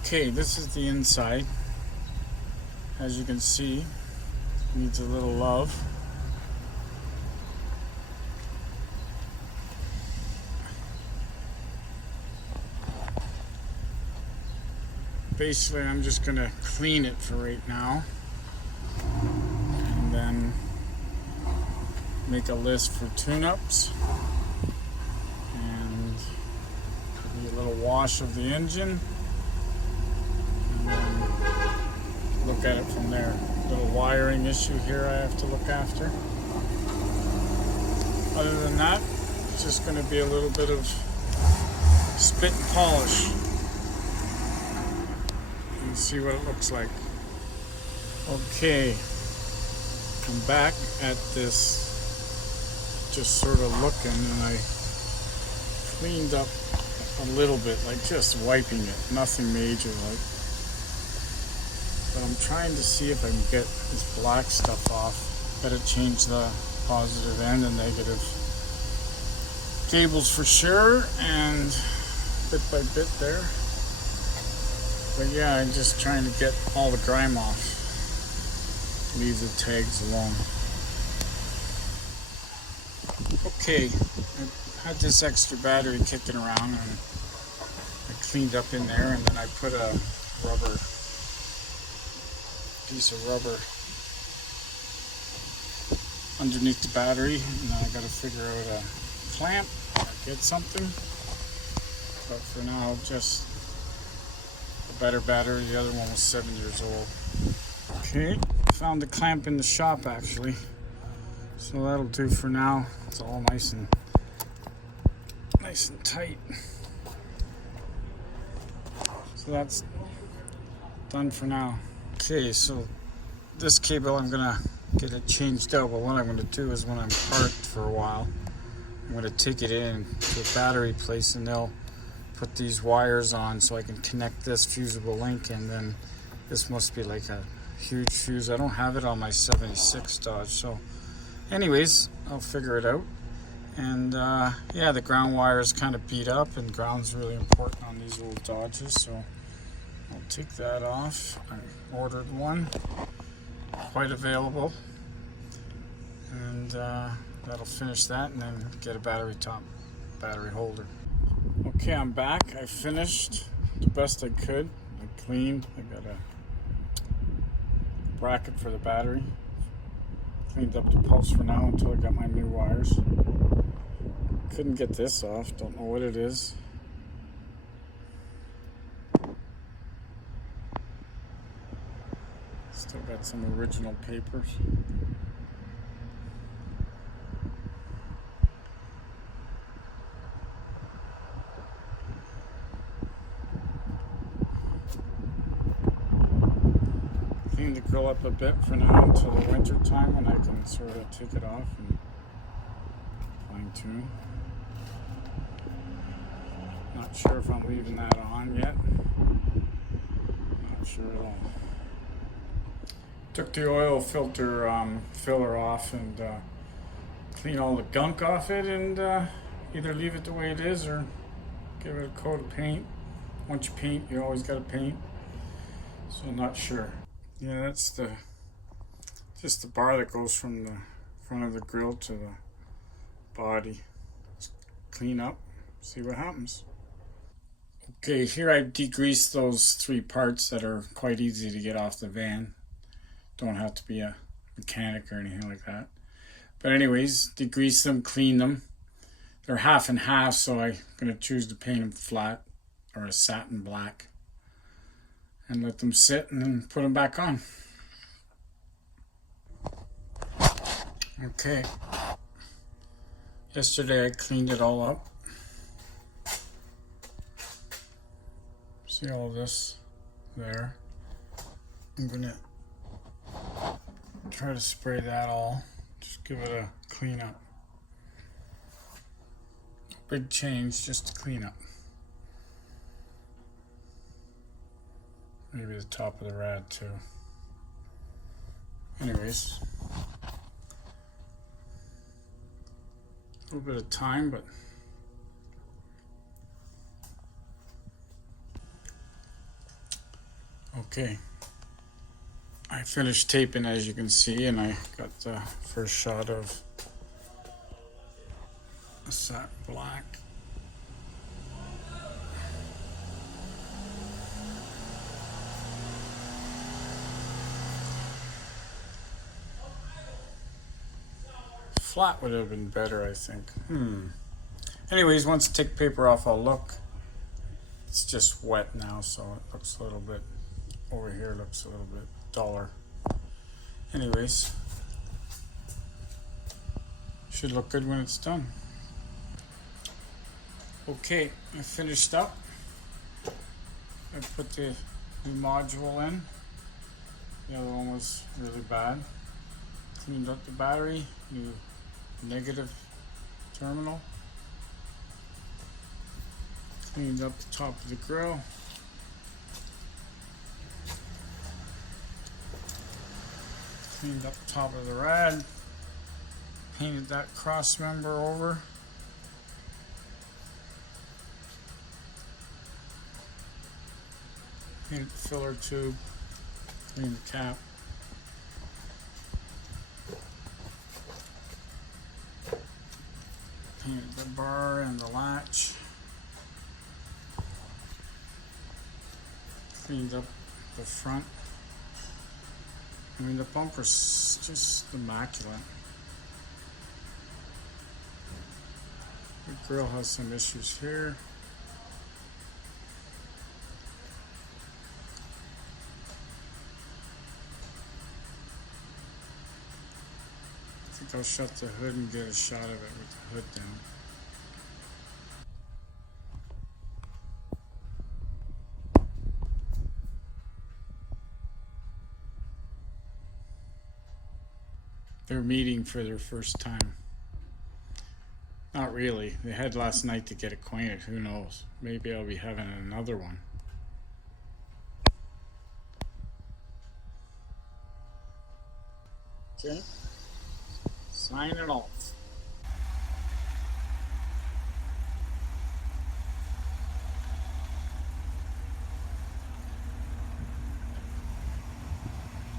Okay, this is the inside. As you can see, needs a little love. Basically, I'm just gonna clean it for right now, and then make a list for tune-ups, and maybe a little wash of the engine, and then look at it from there. Little wiring issue here I have to look after. Other than that, it's just going to be a little bit of spit and polish and see what it looks like. Okay, I'm back at this, just sort of looking, and I cleaned up a little bit, like just wiping it, nothing major, like. But I'm trying to see if I can get this black stuff off. Gotta change the positive and the negative cables for sure, and bit by bit there. But yeah, I'm just trying to get all the grime off. Leave the tags alone. Okay, I had this extra battery kicking around, and I cleaned up in there, and then I put a piece of rubber underneath the battery, and I got to figure out a clamp or get something. But for now, just a better battery. The other one was 7 years old. Okay, found the clamp in the shop actually, so that'll do for now. It's all nice and tight. So that's done for now. Okay, so this cable I'm gonna get it changed out, but what I'm gonna do is when I'm parked for a while, I'm gonna take it in to a battery place, and they'll put these wires on so I can connect this fusible link, and then this must be like a huge fuse. I don't have it on my 76 Dodge, so anyways, I'll figure it out. And yeah, the ground wire is kind of beat up, and ground's really important on these old Dodges, so I'll take that off. I ordered one, quite available, and that'll finish that, and then get a battery holder. Okay, I'm back. I finished the best I could. I cleaned. I got a bracket for the battery. Cleaned up the pulse for now until I got my new wires. Couldn't get this off. Don't know what it is. Still got some original papers. Clean the grill up a bit for now until the winter time, when I can sort of take it off and fine tune. Not sure if I'm leaving that on yet. Not sure at all. Took the oil filter filler off, and clean all the gunk off it, and either leave it the way it is or give it a coat of paint. Once you paint, you always got to paint. So I'm not sure. Yeah, that's just the bar that goes from the front of the grill to the body. Just clean up, see what happens. Okay, here I've degreased those 3 parts that are quite easy to get off the van. Don't have to be a mechanic or anything like that. But anyways, degrease them, clean them. They're half and half, so I'm going to choose to paint them flat or a satin black. And let them sit, and then put them back on. Okay. Yesterday I cleaned it all up. See all this there? I'm going to try to spray that all. Just give it a clean up. Big change, just to clean up. Maybe the top of the rad too. Anyways, a little bit of time, but Okay, I finished taping, as you can see, and I got the first shot of a satin black. Flat would have been better, I think. Anyways, once I take paper off, I'll look. It's just wet now, so it looks a little bit, over here looks a little bit duller. Anyways, should look good when it's done. Okay, I finished up. I put the new module in. The other one was really bad. Cleaned up the battery, new negative terminal. Cleaned up the top of the grill. Cleaned up the top of the rad. Painted that cross member over. Painted the filler tube. Cleaned the cap. Painted the bar and the latch. Cleaned up the front. I mean, the bumper's just immaculate. The grill has some issues here. I think I'll shut the hood and get a shot of it with the hood down. They're meeting for their first time. Not really. They had last night to get acquainted. Who knows? Maybe I'll be having another one. Okay. Signing off.